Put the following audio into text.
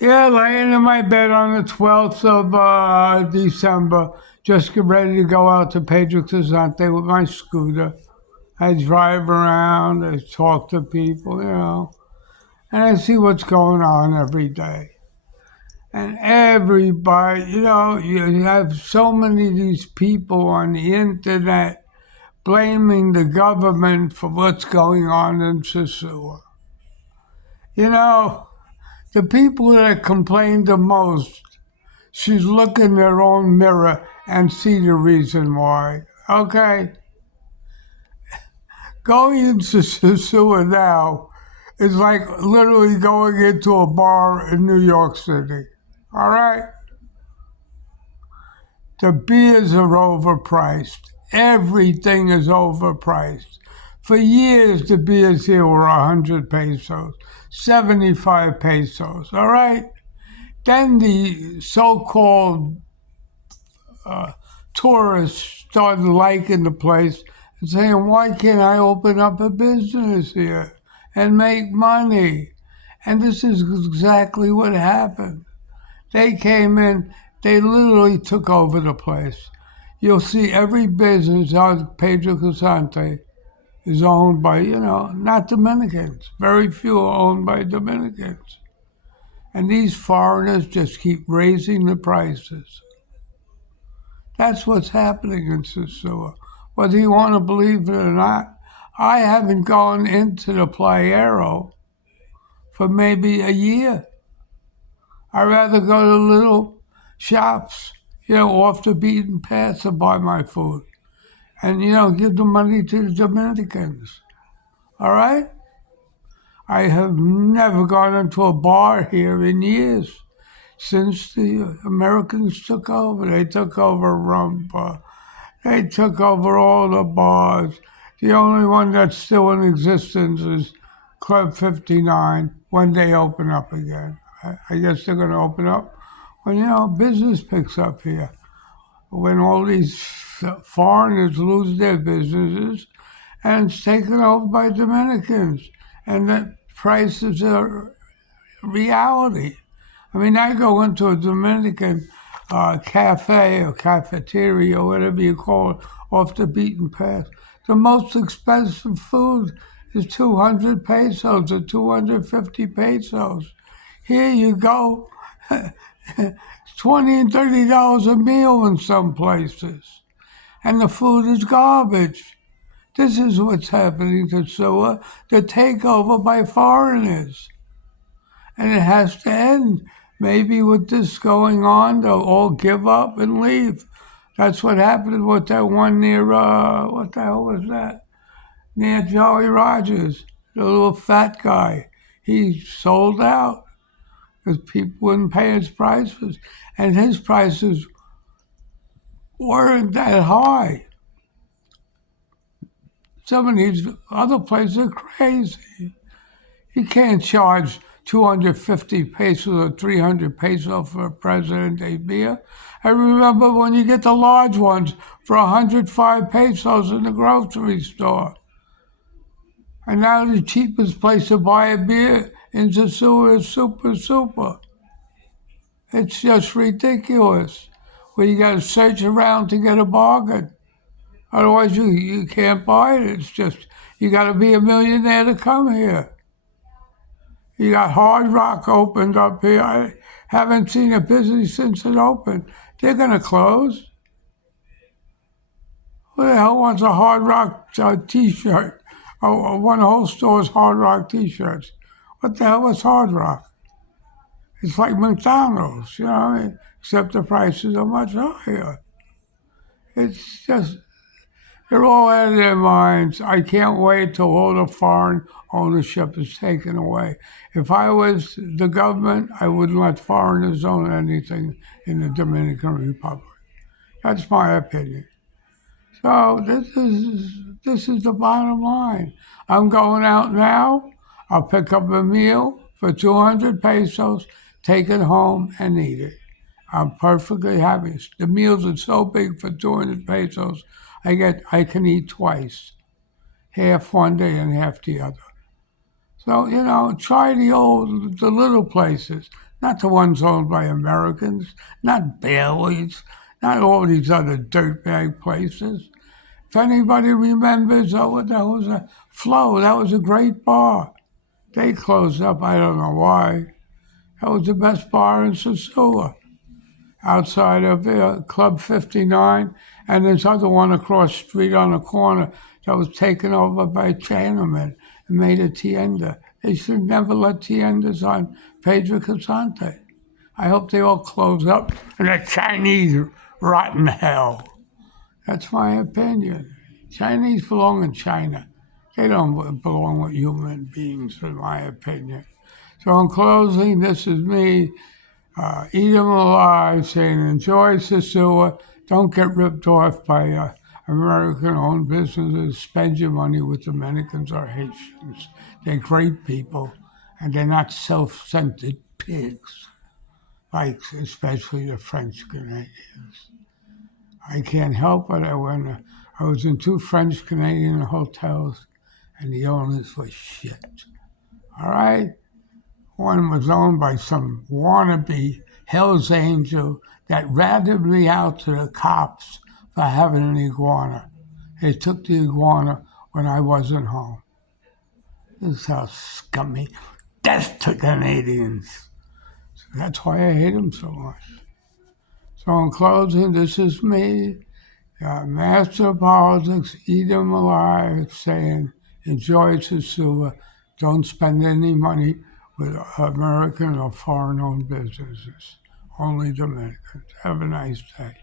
Yeah, laying in my bed on the 12th of December, just get ready to go out to Pedro Casante with my scooter. I drive around, I talk to people, and I see what's going on every day. And everybody, you have so many of these people on the internet blaming the government for what's going on in Sosua. You know, the people that complain the most should look in their own mirror and see the reason why. Okay? Going into Sosua now is like literally going into a bar in New York City. All right? The beers are overpriced. Everything is overpriced. For years, the beers here were 100 pesos, 75 pesos. All right? Then the so called tourists started liking the place and saying, why can't I open up a business here and make money? And this is exactly what happened. They came in, they literally took over the place. You'll see every business on Pedro Casante is owned by, not Dominicans. Very few are owned by Dominicans. And these foreigners just keep raising the prices. That's what's happening in Sosua. Whether you want to believe it or not, I haven't gone into the Playero for maybe a year. I'd rather go to little shops, off the beaten path to buy my food. And, give the money to the Dominicans. All right? I have never gone into a bar here in years. Since the Americans took over, they took over Rumba. They took over all the bars. The only one that's still in existence is Club 59 when they open up again. I guess they're going to open up when, business picks up here. When all these foreigners lose their businesses and it's taken over by Dominicans. And the prices are reality. I mean, I go into a Dominican cafe or cafeteria or whatever you call it, off the beaten path. The most expensive food is 200 pesos or 250 pesos. Here you go, 20 and $30 a meal in some places. And the food is garbage. This is what's happening to Sua, the takeover by foreigners. And it has to end. Maybe with this going on, they'll all give up and leave. That's what happened with that one near, what the hell was that? Near Jolly Rogers, the little fat guy. He sold out because people wouldn't pay his prices. And his prices weren't that high. Some of these other places are crazy. You can't charge 250 pesos or 300 pesos for a Presidente beer. I remember when you get the large ones for 105 pesos in the grocery store. And now the cheapest place to buy a beer in Sosua is Super. It's just ridiculous. Well, you got to search around to get a bargain. Otherwise, you can't buy it. It's just, you got to be a millionaire to come here. You got Hard Rock opened up here. I haven't seen it busy since it opened. They're going to close. Who the hell wants a Hard Rock t-shirt? Oh, one whole store's Hard Rock t-shirts. What the hell is Hard Rock? It's like McDonald's, you know what I mean? Except the prices are much higher. It's just, they're all out of their minds. I can't wait till all the foreign ownership is taken away. If I was the government, I wouldn't let foreigners own anything in the Dominican Republic. That's my opinion. So this is the bottom line. I'm going out now. I'll pick up a meal for 200 pesos, take it home and eat it. I'm perfectly happy. The meals are so big for 200 pesos. I can eat twice, half one day and half the other. So try the little places. not the ones owned by Americans, not Bailey's, not all these other dirtbag places. If anybody remembers, oh, that was a Flow, that was a great bar. They closed up, I don't know why. That was the best bar in Sosua, outside of Club 59, and this other one across the street on the corner that was taken over by Chinamen and made a tienda. They should never let tiendas on Pedro Casante. I hope they all close up in a Chinese rotten hell. That's my opinion. Chinese belong in China. They don't belong with human beings, in my opinion. So in closing, this is me, eat 'em alive, saying enjoy Sosua. Don't get ripped off by American-owned businesses. Spend your money with Dominicans or Haitians. They're great people, and they're not self-centered pigs, like especially the French Canadians. I can't help it. I was in 2 French-Canadian hotels, and the owners were shit. All right? One was owned by some wannabe Hell's Angel that ratted me out to the cops for having an iguana. They took the iguana when I wasn't home. This is how scummy. Death to Canadians. So that's why I hate them so much. So in closing, this is me, master of politics, eat 'em alive, saying enjoy Sosua. Don't spend any money with American or foreign-owned businesses. Only Dominicans. Have a nice day.